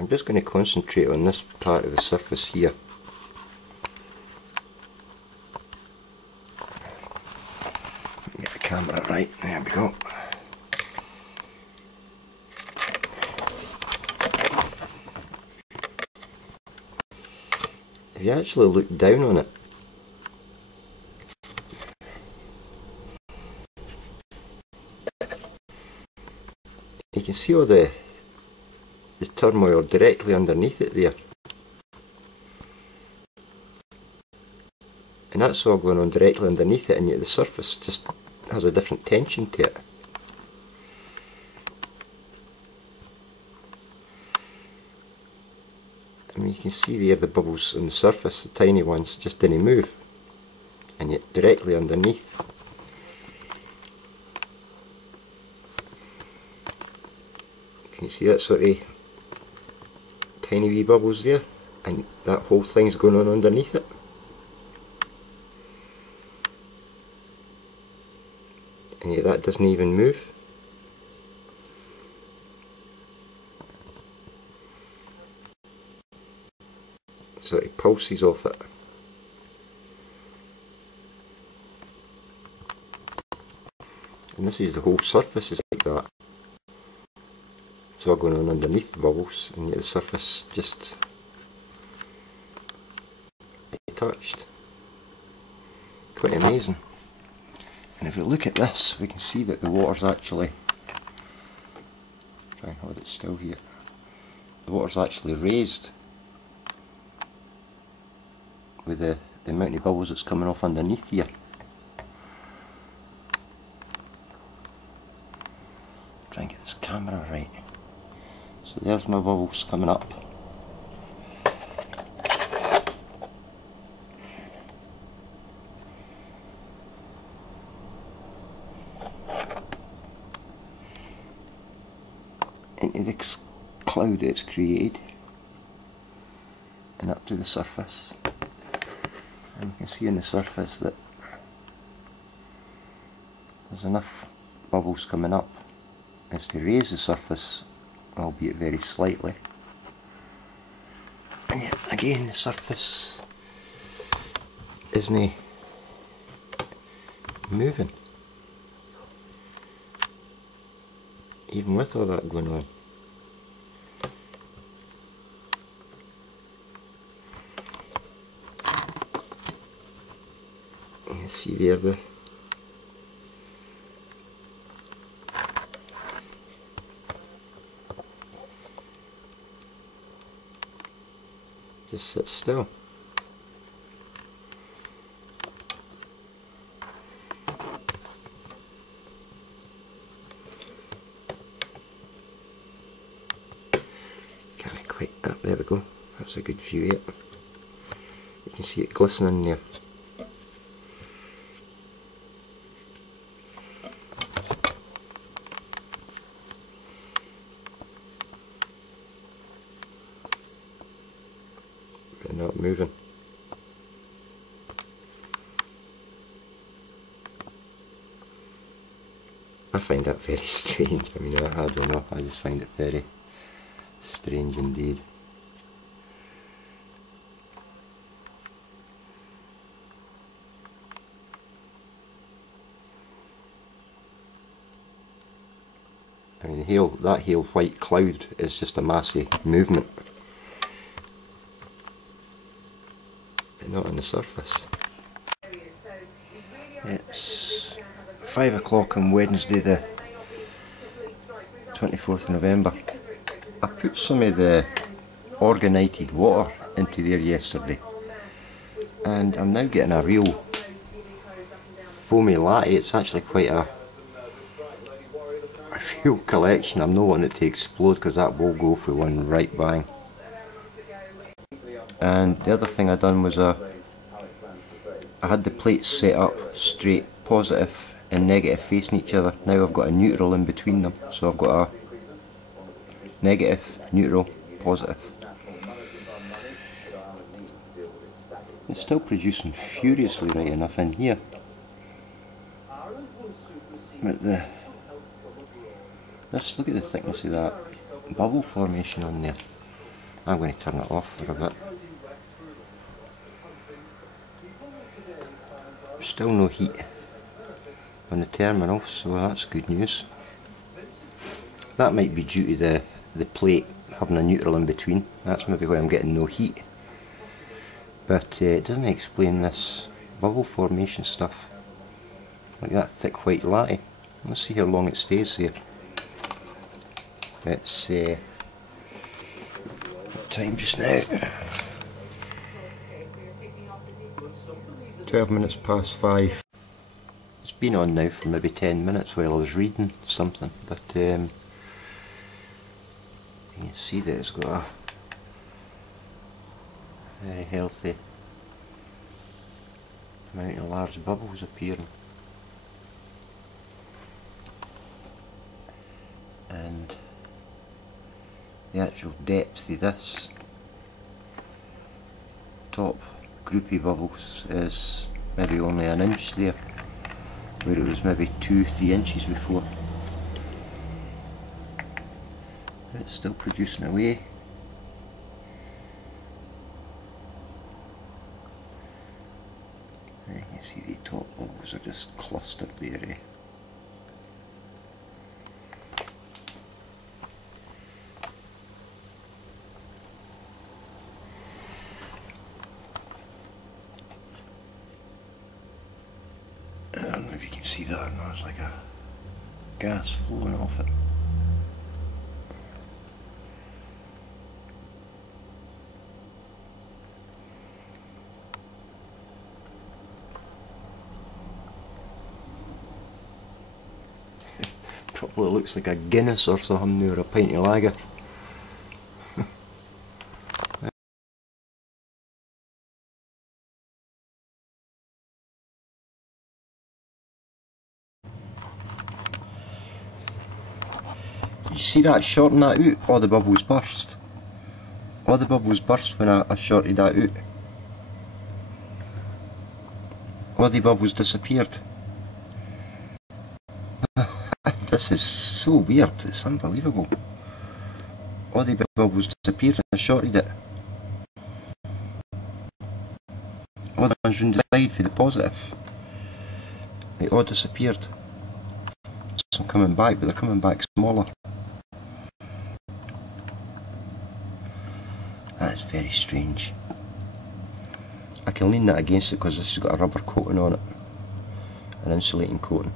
I'm just going to concentrate on this part of the surface here. Get the camera right, there we go. If you actually look down on it, you can see all the turmoil directly underneath it there. And that's all going on directly underneath it, and yet the surface just has a different tension to it. I mean, you can see there the bubbles on the surface, the tiny ones, just didn't move. And yet directly underneath, can you see that sort of tiny wee bubbles there? And that whole thing's going on underneath it. And yet that doesn't even move. So it pulses off it. And this is the whole surface is like that. It's all going on underneath the bubbles, and yet the surface just touched. Quite amazing. And if we look at this, we can see that the water's actually, try and hold it still here, the water's actually raised with the amount of bubbles that's coming off underneath here. Try and get this camera right. So there's my bubbles coming up. Into this cloud it's created and up to the surface. And you can see on the surface that there's enough bubbles coming up as to raise the surface, albeit very slightly. And yet again the surface isn't moving, even with all that going on. You can see there the just sit still. Can't quite, oh, there we go, that's a good view of it. You can see it glistening there. They're not moving. I find that very strange. I mean, I don't know, I just find it very strange indeed. I mean, that hail white cloud is just a massive movement. Not on the surface. It's 5 o'clock on Wednesday the 24th of November. I put some of the orgonated water into there yesterday and I'm now getting a real foamy latte. It's actually quite a fuel collection. I'm not wanting it to explode because that will go for one right bang. And the other thing I done was I had the plates set up straight, positive and negative facing each other. Now I've got a neutral in between them, so I've got a negative, neutral, positive. It's still producing furiously right enough in here, but let's look at the thickness of that bubble formation on there. I'm going to turn it off for a bit. Still no heat on the terminal, so that's good news. That might be due to the plate having a neutral in between. That's maybe why I'm getting no heat. But it doesn't explain this bubble formation stuff. Like that thick white lattie. Let's see how long it stays there. It's what time just now? 12 minutes past 5. It's been on now for maybe 10 minutes while I was reading something, but you can see that it's got a very healthy amount of large bubbles appearing. And the actual depth of this top groupie bubbles is maybe only an inch there, where it was maybe 2-3 inches before. But it's still producing away. And you can see the top bubbles are just clustered there. I don't know if you can see that or not, it's like a gas flowing off it. Probably looks like a Guinness or something, or a pint of lager. Did you see that shorting that out? All the bubbles burst. All the bubbles burst when I shorted that out. All the bubbles disappeared. This is so weird, it's unbelievable. All the bubbles disappeared when I shorted it. All the ones round the side for the positive, they all disappeared. Some coming back, but they're coming back smaller. That's very strange. I can lean that against it because this has got a rubber coating on it, an insulating coating.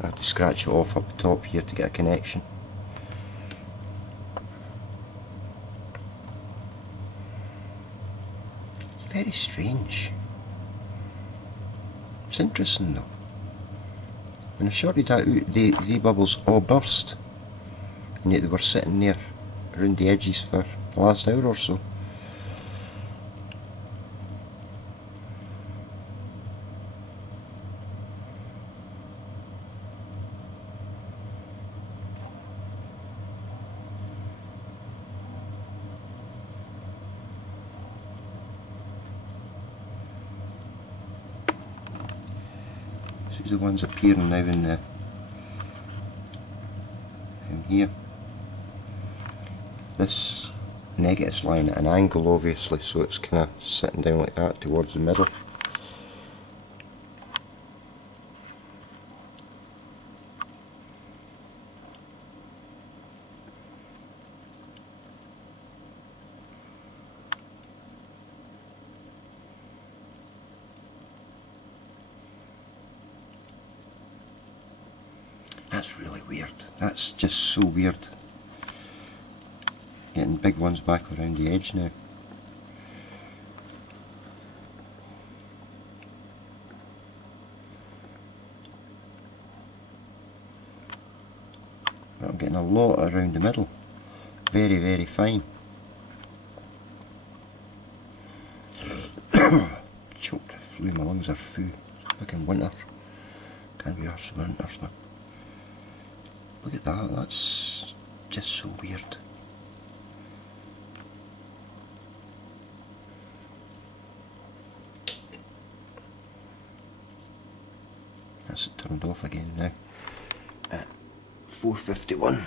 I have to scratch it off up the top here to get a connection. It's very strange. It's interesting though. When I shorted that out, the bubbles all burst, and yet they were sitting there around the edges for the last hour or so. These are the ones appearing now in here. This negative's lying at an angle obviously, so it's kind of sitting down like that towards the middle. That's really weird. That's just so weird. Getting big ones back around the edge now. But I'm getting a lot around the middle. Very, very fine. Choked, flew, my lungs are full. Fucking winter. Can't be arsed with winter, man. Look at that, that's just so weird. That's it turned off again now at 4:51.